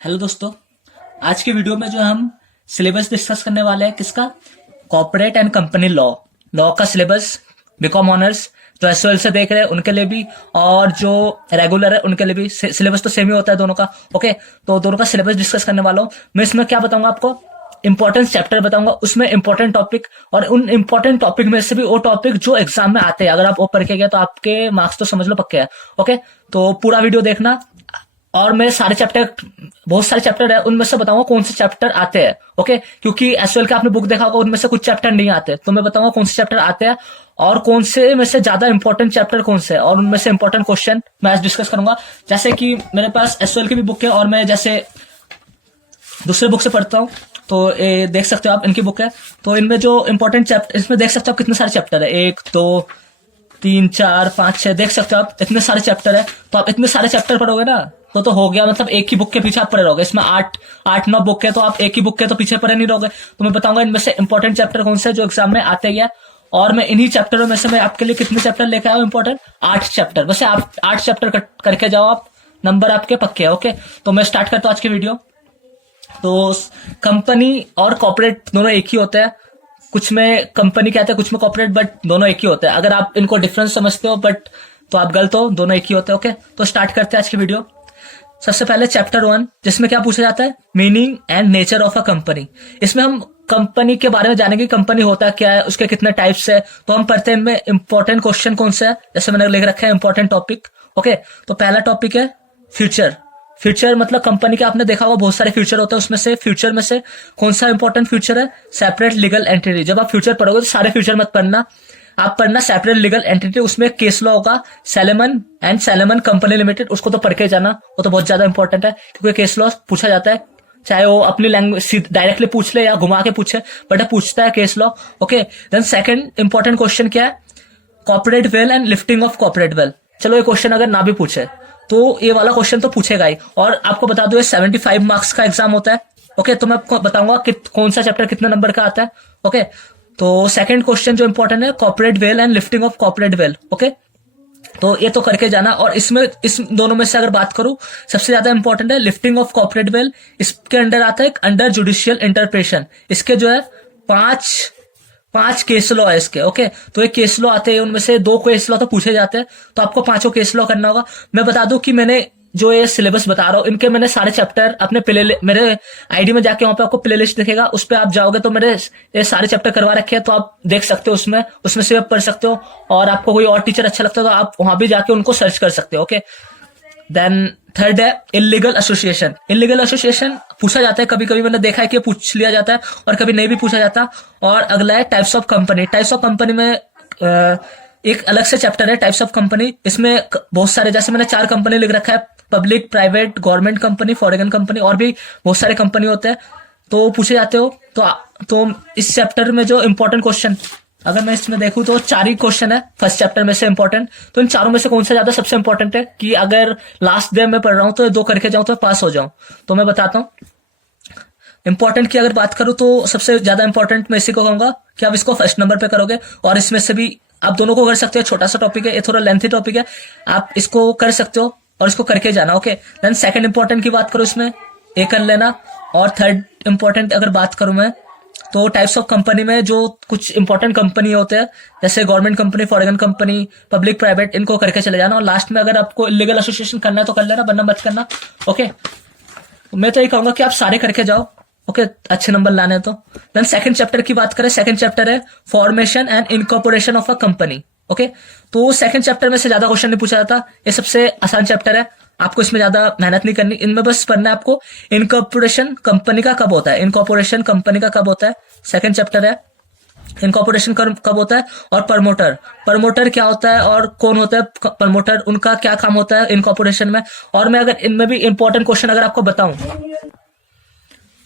Hello दोस्तों। आज की वीडियो में जो हम सिलेबस डिस्कस करने वाले हैं किसका, corporate and company law. Law का सिलेबस बीकॉम ऑनर्स जो एसओएल से देख रहे हैं उनके लिए भी और जो रेगुलर है उनके लिए भी सिलेबस तो सेम ही होता है दोनों का। ओके, तो दोनों का सिलेबस डिस्कस करने वाला हूँ मैं। इसमें क्या बताऊंगा आपको, इंपॉर्टेंट चैप्टर बताऊंगा, उसमें इंपॉर्टेंट टॉपिक, और उन इंपॉर्टेंट टॉपिक में से भी वो टॉपिक जो एग्जाम में आते हैं। अगर आप वो पढ़ के गए तो आपके मार्क्स तो समझ लो पक्के हैं। ओके, तो पूरा वीडियो देखना। और मैं सारे चैप्टर, बहुत सारे चैप्टर है, उनमें से बताऊंगा कौन से चैप्टर आते हैं। ओके, क्योंकि एसएल का आपने बुक देखा होगा, उनमें से कुछ चैप्टर नहीं आते, तो मैं बताऊंगा कौन से चैप्टर आते हैं और कौन से में से ज्यादा इंपॉर्टेंट चैप्टर कौन से है, और उनमें से इंपॉर्टेंट क्वेश्चन मैं आज डिस्कस करूंगा। जैसे कि मेरे पास एसएल की भी बुक है और मैं जैसे दूसरे बुक से पढ़ता हूँ, तो ये देख सकते हो आप, इनकी बुक है। तो इनमें जो इंपॉर्टेंट चैप्टर, इसमें देख सकते हो आप कितने सारे चैप्टर है, 1 2 3 4 5 6, देख सकते हो आप इतने सारे चैप्टर है। तो आप इतने सारे चैप्टर पढ़ोगे ना तो हो गया, मतलब एक ही बुक के पीछे आप पढ़े रहोगे। इसमें 8 9 बुक है, तो आप एक ही बुक के तो पीछे पढ़े नहीं रहोगे। तो मैं बताऊंगा इनमें से इंपॉर्टेंट चैप्टर कौन से जो एग्जाम में आते ही है। और मैं इन्हीं चैप्टरों में से मैं आपके लिए कितने चैप्टर लेकर आया हूँ इंपॉर्टेंट, 8 चैप्टर। वैसे आप 8 चैप्टर करके जाओ, आप नंबर आपके पक्के है। ओके, तो मैं स्टार्ट करता हूँ आज की वीडियो। तो कंपनी और कॉर्पोरेट दोनों एक ही होते हैं। कुछ में कंपनी कहते हैं, कुछ में कॉर्पोरेट, बट दोनों एक ही होते हैं। अगर आप इनको डिफरेंस समझते हो बट तो आप गलत हो, दोनों एक ही होते हैं। ओके, तो स्टार्ट करते हैं आज की वीडियो। सबसे पहले चैप्टर 1, जिसमें क्या पूछा जाता है, meaning and nature of a company. इसमें हम कंपनी के बारे में जानेंगे, कंपनी होता क्या है, उसके कितने टाइप्स है। तो हम पढ़ते हैं इनमें इंपॉर्टेंट क्वेश्चन कौन सा है, जैसे मैंने लिख रखा है इंपॉर्टेंट टॉपिक। ओके, तो पहला टॉपिक है फ्यूचर। फ्यूचर मतलब कंपनी का आपने देखा होगा बहुत सारे फ्यूचर होते हैं, उसमें से फ्यूचर में से कौन सा इंपॉर्टेंट फ्यूचर है, सेपरेट लीगल एंटिटी। जब आप फ्यूचर पढ़ोगे तो सारे फ्यूचर मत पढ़ना, आप पढ़ना सेपरेट लीगल एंटिटी। उसमें केस लॉ होगा, सैलेमन एंड सैलेमन कंपनी लिमिटेड, उसको तो पढ़ के जाना, वो तो बहुत ज्यादा इंपॉर्टेंट है, क्योंकि केस लॉ पूछा जाता है, चाहे वो अपनी लैंग्वेज डायरेक्टली पूछ ले या घुमा के पूछे, बट पूछता है case law. Okay, then second important question क्या है, corporate veil and lifting of corporate veil. चलो ये क्वेश्चन अगर ना भी पूछे तो ये वाला क्वेश्चन तो पूछेगा ही। और आपको बता दो ये 75 मार्क्स का एग्जाम होता है। ओके, तो मैं आपको बताऊंगा कि कौन सा चैप्टर कितने नंबर का आता है। ओके, तो सेकंड क्वेश्चन जो इंपॉर्टेंट है, corporate veil and lifting of corporate well. Okay, तो ये तो करके जाना। और इसमें इस दोनों में से अगर बात करूं, सबसे ज्यादा इंपॉर्टेंट है लिफ्टिंग ऑफ कॉर्पोरेट वेल। इसके अंडर आता है अंडर जुडिशियल इंटरप्रेशन। इसके जो है पांच केस लॉ है इसके। ओके, तो एक केस लॉ आते हैं, उनमें से 2 केस लॉ तो पूछे जाते हैं, तो आपको 5 केस लॉ करना होगा। मैं बता दूं कि मैंने जो ये सिलेबस बता रहा हूँ, इनके मैंने सारे चैप्टर अपने मेरे आईडी में जाके वहां पे आपको प्ले लिस्ट दिखेगा, उस पर आप जाओगे तो मेरे ये सारे चैप्टर करवा रखे हैं, तो आप देख सकते हो उसमें से आप पढ़ सकते हो। और आपको कोई और टीचर अच्छा लगता है तो आप वहां भी जाके उनको सर्च कर सकते हो। ओके, देन थर्ड है इलीगल एसोसिएशन। इलीगल एसोसिएशन पूछा जाता है, कभी कभी मैंने देखा है कि पूछ लिया जाता है और कभी नहीं भी पूछा जाता। और अगला है types of company. Types of company में एक अलग से चैप्टर है टाइप्स ऑफ कंपनी। इसमें बहुत सारे, जैसे मैंने 4 कंपनी लिख रखा है, public, private, government company, foreign company, और भी बहुत सारे कंपनी होते हैं, तो पूछे जाते हो। तो इस चैप्टर में जो इंपॉर्टेंट क्वेश्चन, अगर मैं इसमें देखूं तो 4 ही क्वेश्चन है फर्स्ट चैप्टर में से इंपॉर्टेंट। तो इन चारों में से कौन सा ज्यादा सबसे इंपॉर्टेंट है, कि अगर लास्ट डे में पढ़ रहा हूं तो 2 करके जाऊं तो पास हो जाऊं। तो मैं बताता हूं इंपॉर्टेंट की अगर बात करूं तो सबसे ज्यादा इंपॉर्टेंट मैं इसी को कहूंगा कि आप इसको फर्स्ट नंबर पे करोगे। और इसमें से भी आप दोनों को कर सकते हो, छोटा सा टॉपिक है, ये थोड़ा लेंथी टॉपिक है, आप इसको कर सकते हो और इसको करके जाना। ओके, देन सेकंड इंपॉर्टेंट की बात करूं, इसमें ये कर लेना। और थर्ड इंपॉर्टेंट अगर बात करूं मैं, तो टाइप्स ऑफ कंपनी में जो कुछ इंपॉर्टेंट कंपनी होते हैं, जैसे government company, foreign company, public, private, इनको करके चले जाना। और लास्ट में अगर आपको इलीगल एसोसिएशन करना है तो कर लेना, वरना मत करना। ओके, मैं तो ये कहूंगा कि आप सारे करके जाओ। ओके, अच्छे नंबर लाने तो। देन सेकंड चैप्टर की बात करें, सेकंड चैप्टर है formation and incorporation of a company. Okay, तो सेकंड चैप्टर में से ज्यादा क्वेश्चन नहीं पूछा जाता, ये सबसे आसान चैप्टर है, आपको इसमें ज्यादा मेहनत नहीं करनी। इनमें बस पढ़ना है आपको इनकॉर्पोरेशन कंपनी का कब होता है, इनकॉर्पोरेशन कंपनी का कब होता है, सेकंड चैप्टर है। इनकॉर्पोरेशन कब होता है, और प्रमोटर क्या होता है और कौन होता है प्रमोटर, उनका क्या काम होता है इनकॉर्पोरेशन में। और मैं अगर इनमें भी इंपॉर्टेंट क्वेश्चन अगर आपको बताऊं,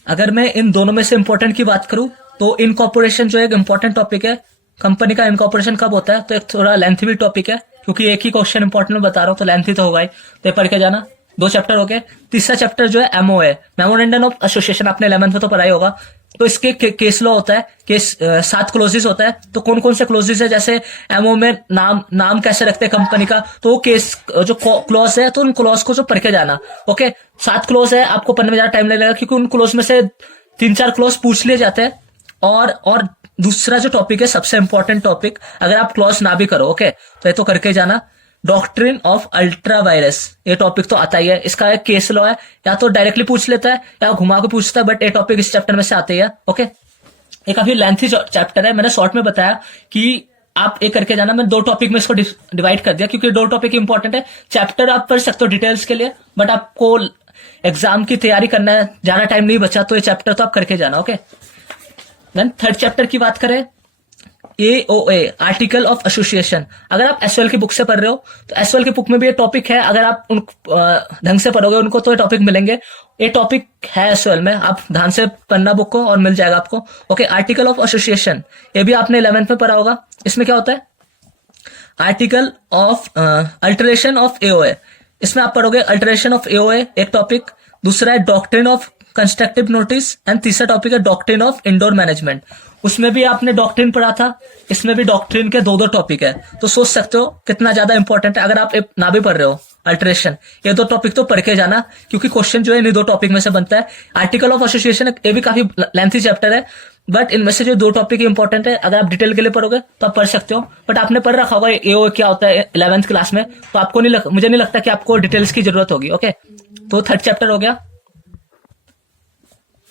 अगर मैं इन दोनों में से इंपॉर्टेंट की बात करूं तो इनकॉर्पोरेशन जो एक इंपॉर्टेंट टॉपिक है, कंपनी का इनकॉर्पोरेशन कब होता है, तो एक थोड़ा लेंथी भी टॉपिक है, क्योंकि एक ही क्वेश्चन इंपॉर्टेंट बता रहा हूं तो लेंथी तो होगा ही, तो पढ़ के जाना। 2 चैप्टर हो गए। तीसरा चैप्टर जो है एमओ है, मेमोरेंडम ऑफ एसोसिएशन, आपने 11th में तो पढ़ा ही होगा। तो इसके केस लॉ होता है, केस 7 क्लोजेस होता है। तो कौन कौन से क्लोजेस है, जैसे एमओ में नाम कैसे रखते हैं कंपनी का, तो वो केस जो क्लॉज है तो उन क्लॉज को जो पढ़ के जाना। ओके, 7 क्लोज है, आपको पढ़ने में ज्यादा टाइम लगेगा क्योंकि उन क्लोज में से 3-4 क्लोज पूछ लिए जाते हैं। और दूसरा जो टॉपिक है सबसे इंपॉर्टेंट टॉपिक, अगर आप क्लॉज ना भी करो ओके तो ये तो करके जाना, डॉक्ट्रिन ऑफ अल्ट्रा वायरस। ये टॉपिक तो आता ही है, इसका एक केस लॉ है, या तो डायरेक्टली पूछ लेता है या घुमा के पूछता है, बट ये टॉपिक इस चैप्टर में से आते ही है। ओके, ये काफी लेंथी चैप्टर है, मैंने शॉर्ट में बताया कि आप एक करके जाना। मैं 2 टॉपिक में इसको डिवाइड कर दिया क्योंकि 2 टॉपिक इंपॉर्टेंट है। चैप्टर आप पढ़ सकते हो डिटेल्स के लिए, बट आपको एग्जाम की तैयारी करना है, ज्यादा टाइम नहीं बचा, तो ये चैप्टर तो आप करके जाना। ओके, देन थर्ड चैप्टर की बात करें, AOA आर्टिकल ऑफ एसोसिएशन। अगर आप एसओएल की बुक से पढ़ रहे हो तो एसओएल की बुक में भी ये टॉपिक है, अगर आप उन ढंग से पढ़ोगे उनको तो ये टॉपिक मिलेंगे। ये टॉपिक है एसओएल में, आप ध्यान से पढ़ना बुक को और मिल जाएगा आपको। ओके, आर्टिकल ऑफ एसोसिएशन, ये भी आपने 11th में पढ़ा होगा। इसमें क्या होता है, article of alteration of AOA, इसमें आप पढ़ोगे अल्टरेशन ऑफ AOA एक टॉपिक, दूसरा है doctrine of constructive notice, and तीसरा टॉपिक है डॉक्ट्रिन ऑफ इंडोर मैनेजमेंट। उसमें भी आपने डॉक्ट्रिन पढ़ा था, इसमें भी डॉक्ट्रिन के 2 टॉपिक है, तो सोच सकते हो कितना ज्यादा इंपॉर्टेंट है। अगर आप ना भी पढ़ रहे हो अल्टरेशन, ये 2 टॉपिक तो पढ़ के जाना क्योंकि क्वेश्चन जो है इन 2 टॉपिक में से बनता है। आर्टिकल ऑफ एसोसिएशन ये भी काफी लेंथी चैप्टर है, बट इनमें से जो 2 टॉपिक इंपॉर्टेंट है, अगर आप डिटेल के लिए पढ़ोगे तो आप पढ़ सकते हो। बट आपने पढ़ रखा होगा AOA क्या होता है 11th क्लास में, तो आपको मुझे नहीं लगता कि आपको डिटेल्स की जरूरत होगी। ओके, तो थर्ड चैप्टर हो गया।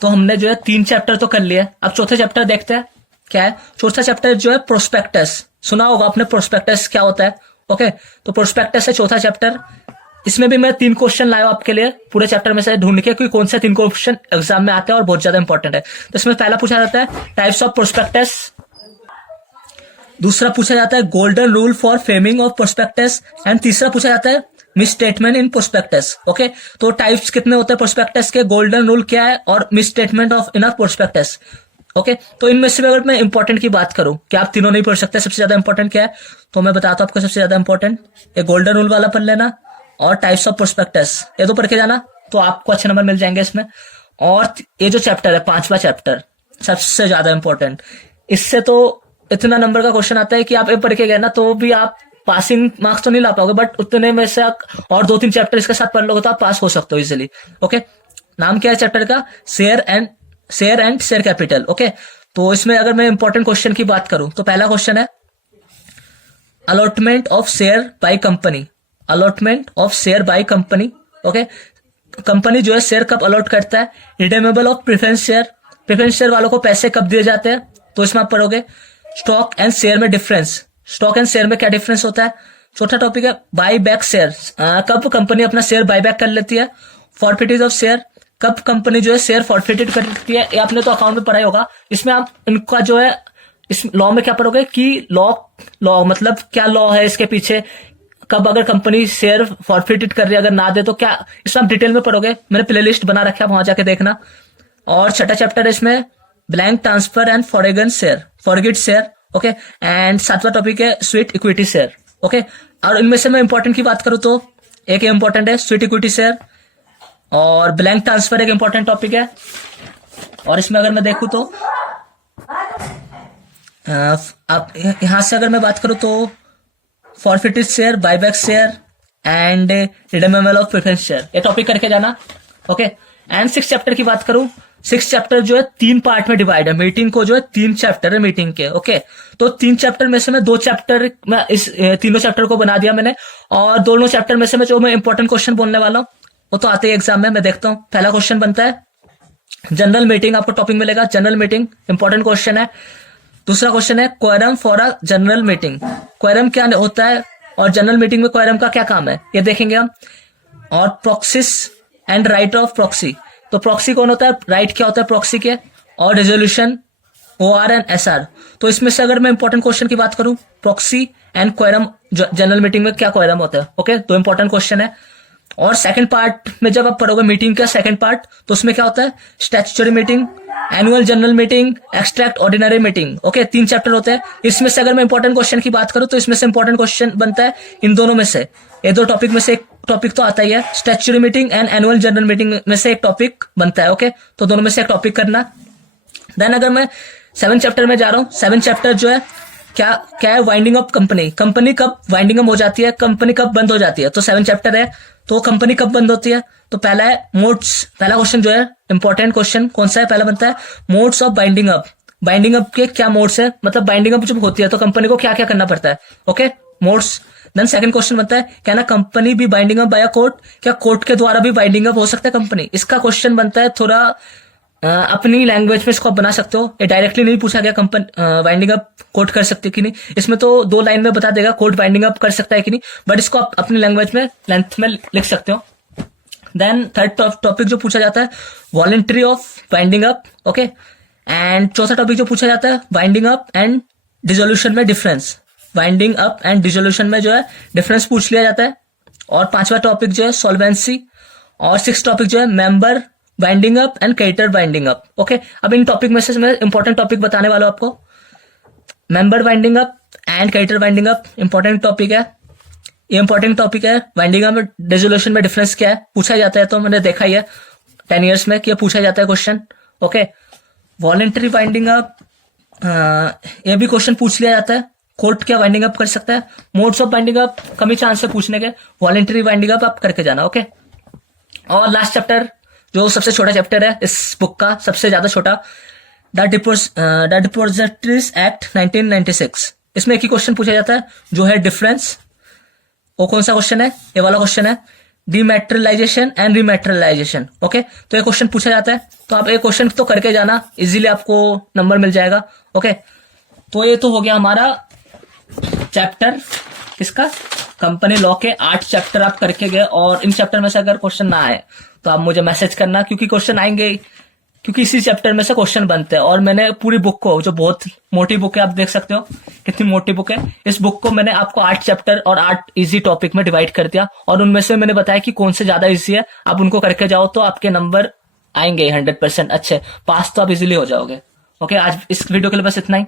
तो हमने जो है 3 चैप्टर तो कर लिए, अब चौथा चैप्टर देखते हैं क्या है। चौथा चैप्टर जो है प्रोस्पेक्टस, सुना होगा आपने प्रोस्पेक्टस क्या होता है। ओके, तो प्रोस्पेक्टस है चौथा चैप्टर। इसमें भी मैं 3 क्वेश्चन लाया आपके लिए पूरे चैप्टर में से ढूंढ के, कौन से 3 क्वेश्चन एग्जाम में आते हैं और बहुत ज्यादा इंपॉर्टेंट है। तो इसमें पहला पूछा जाता है टाइप्स ऑफ प्रोस्पेक्टस, दूसरा पूछा जाता है golden rule for framing of prospectus, and तीसरा पूछा जाता है miss statement in prospectus. Okay, तो टाइप्स कितने होते हैं प्रोस्पेक्टस के, गोल्डन रूल क्या है और miss statement of in prospectus. Okay, तो इनमें से अगर मैं इंपॉर्टेंट की बात करूं कि आप तीनों नहीं पढ़ सकते, सबसे ज्यादा इंपॉर्टेंट क्या है, तो मैं बताता हूं आपको सबसे ज्यादा इंपॉर्टेंट, ये गोल्डन रूल वाला पढ़ लेना और टाइप्स ऑफ प्रोस्पेक्टस, ये तो पढ़ के जाना, तो आपको अच्छे नंबर मिल जाएंगे इसमें। और ये जो चैप्टर है 5वां चैप्टर सबसे ज्यादा इंपॉर्टेंट, इससे तो इतना नंबर का क्वेश्चन आता है कि आप ये पढ़ के गए ना तो भी आप पासिंग मार्क्स तो नहीं ला पाओगे, बट उतने में से और 2-3 चैप्टर इसके साथ पढ़ लोगे तो आप पास हो सकते हो इजिली। ओके, नाम क्या है चैप्टर का, share and share capital. Okay, तो इसमें अगर मैं इंपॉर्टेंट क्वेश्चन की बात करूं तो पहला क्वेश्चन है allotment of share by company, allotment of share by company. Okay, company जो है शेयर कब अलॉट करता है, redeemable of preference share, preference share वालों को पैसे कब दिए जाते हैं, तो इसमें आप पढ़ोगे स्टॉक एंड शेयर में डिफरेंस, स्टॉक एंड शेयर में क्या डिफरेंस होता है। चौथा टॉपिक है बाय बैक शेयर, कब कंपनी अपना शेयर बाय बैक कर लेती है, फॉरफिटेज ऑफ शेयर, कब कंपनी जो है शेयर फॉरफिटेड करती है, ये आपने तो अकाउंट में पढ़ा ही होगा। इसमें आप इनका जो है इस लॉ में क्या पढ़ोगे कि लॉ मतलब क्या लॉ है इसके पीछे, कब अगर कंपनी शेयर फॉरफिटेड कर रही है, अगर ना दे तो क्या, इसमें आप डिटेल में पढ़ोगे, मैंने प्ले लिस्ट बना रखा है वहां जाके देखना। और छठा चैप्टर है इसमें blank transfer and forget share. Okay, and 7वां टॉपिक है स्वीट इक्विटी शेयर। ओके, और इनमें से मैं इंपॉर्टेंट की बात करूं तो एक इंपॉर्टेंट है स्वीट इक्विटी शेयर, और ब्लैंक ट्रांसफर एक इंपॉर्टेंट टॉपिक है। और इसमें अगर मैं देखूं तो आप यहां से अगर मैं बात करूं तो forfeited share, buyback share and redeemable of preference share, ये टॉपिक करके जाना। ओके, एंड 6 चैप्टर की बात करूं, 6 चैप्टर जो है 3 पार्ट में डिवाइड है, मीटिंग को जो है 3 चैप्टर है मीटिंग के। ओके, तो 3 चैप्टर में से मैं 2 चैप्टर मैं इस तीनों चैप्टर को बना दिया मैंने, और दोनों चैप्टर में से मैं जो मैं इंपॉर्टेंट क्वेश्चन बोलने वाला हूं वो तो आते ही एग्जाम में, मैं देखता हूं। पहला क्वेश्चन बनता है जनरल मीटिंग, आपको टॉपिक मिलेगा जनरल मीटिंग, इंपॉर्टेंट क्वेश्चन है। दूसरा क्वेश्चन है क्वेरम फॉर अ जनरल मीटिंग, क्वेरम क्या होता है और जनरल मीटिंग में क्वेरम का क्या काम है ये देखेंगे हम। और प्रॉक्सिस एंड राइट ऑफ प्रॉक्सी, तो प्रॉक्सी कौन होता है, राइट क्या होता है प्रॉक्सी के, और रेजोल्यूशन OR एंड SR। तो इसमें से अगर मैं इंपॉर्टेंट क्वेश्चन की बात करूं, प्रॉक्सी एंड क्वेरम जनरल मीटिंग में क्या क्वेरम होता है। ओके, तो इंपॉर्टेंट क्वेश्चन है। और सेकंड पार्ट में जब आप पढ़ोगे मीटिंग का सेकंड पार्ट, तो उसमें क्या होता है statutory meeting, annual general meeting, extract ordinary meeting. Okay, 3 chapter होते हैं। इसमें से अगर मैं इंपॉर्टेंट क्वेश्चन की बात करूं तो इसमें से इंपॉर्टेंट क्वेश्चन बनता है इन दोनों में से, ये 2 टॉपिक में से एक टॉपिक तो आता ही है, statutory meeting and annual general meeting में से एक टॉपिक बनता है। ओके, तो दोनों में से एक टॉपिक करना। देन अगर मैं 7 चैप्टर में जा रहा हूँ, 7 चैप्टर जो है क्या क्या है, वाइंडिंग अप कंपनी। कंपनी कब वाइंडिंग अप हो जाती है, कंपनी कब बंद हो जाती है। तो 7 चैप्टर है, तो कंपनी कब बंद होती है। तो पहला है मोड्स, पहला क्वेश्चन जो है इंपॉर्टेंट क्वेश्चन कौन सा है, पहला बनता है modes of binding up. Binding up के क्या मोड्स है, मतलब बाइंडिंग अप जब होती है तो कंपनी को क्या क्या करना पड़ता है। Okay, modes. Then second question बनता है, क्या ना कंपनी भी बाइंडिंग अप बाय कोर्ट, क्या कोर्ट के द्वारा भी बाइंडिंग अप हो सकता है कंपनी। इसका क्वेश्चन बनता है थोड़ा अपनी लैंग्वेज में, इसको आप बना सकते हो। ये डायरेक्टली नहीं पूछा गया कंपनी बाइंडिंग अप कोर्ट कर सकती है कि नहीं, इसमें तो 2 लाइन में बता देगा कोर्ट बाइंडिंग अप कर सकता है कि नहीं, बट इसको आप अपनी लैंग्वेज में लेंथ में लिख सकते हो। देन थर्ड टॉपिक जो पूछा जाता है, voluntary of binding up. Okay, and चौथा टॉपिक जो पूछा जाता है, बाइंडिंग अप एंड डिसोल्यूशन में difference. Binding up and dissolution में जो है डिफरेंस पूछ लिया जाता है। और 5वां टॉपिक जो है सॉल्वेंसी। और 6 टॉपिक जो है member binding up and creditor binding up. Okay, अब इन टॉपिक में से मैं इंपॉर्टेंट टॉपिक बताने वाला हूं आपको। Member binding up and creditor binding up important topic है, ये इंपॉर्टेंट टॉपिक है। बाइंडिंग अप डिसोल्यूशन में डिफरेंस क्या है पूछा जाता है, तो मैंने देखा ही है 10 ईयर्स में कि ये पूछा जाता है question. Okay, voluntary binding up, ये भी क्वेश्चन पूछ लिया जाता है, कोर्ट क्या बाइंडिंग अप कर सकता है। Modes of binding up come he chance है पूछने के, वॉलंटरी बाइंडिंग अप आप करके जाना। ओके, और लास्ट चैप्टर जो सबसे छोटा चैप्टर है इस बुक का, सबसे ज्यादा छोटा, द डिपोजिटरीज एक्ट 1996। इसमें एक ही क्वेश्चन पूछा जाता है जो है डिफरेंस। वो कौन सा क्वेश्चन है, ये वाला क्वेश्चन है, डीमेटेरियलाइजेशन एंड रीमेटेरियलाइजेशन। ओके, तो ये क्वेश्चन पूछा जाता है, तो आप एक क्वेश्चन तो करके जाना, इजीली आपको नंबर मिल जाएगा। ओके, तो ये तो हो गया हमारा चैप्टर किसका, कंपनी लॉ के 8 चैप्टर आप करके गए। और इन चैप्टर में से अगर क्वेश्चन ना आए तो आप मुझे मैसेज करना, क्योंकि क्वेश्चन आएंगे, क्योंकि इसी चैप्टर में से क्वेश्चन बनते हैं। और मैंने पूरी बुक को, जो बहुत मोटी बुक है, आप देख सकते हो कितनी मोटी बुक है, इस बुक को मैंने आपको 8 चैप्टर और 8 इजी टॉपिक में डिवाइड कर दिया। और उनमें से मैंने बताया कि कौन से ज्यादा इजी है, आप उनको करके जाओ तो आपके नंबर आएंगे 100% अच्छे, पास तो आप इजीली हो जाओगे। ओके, आज इस वीडियो के लिए बस इतना ही।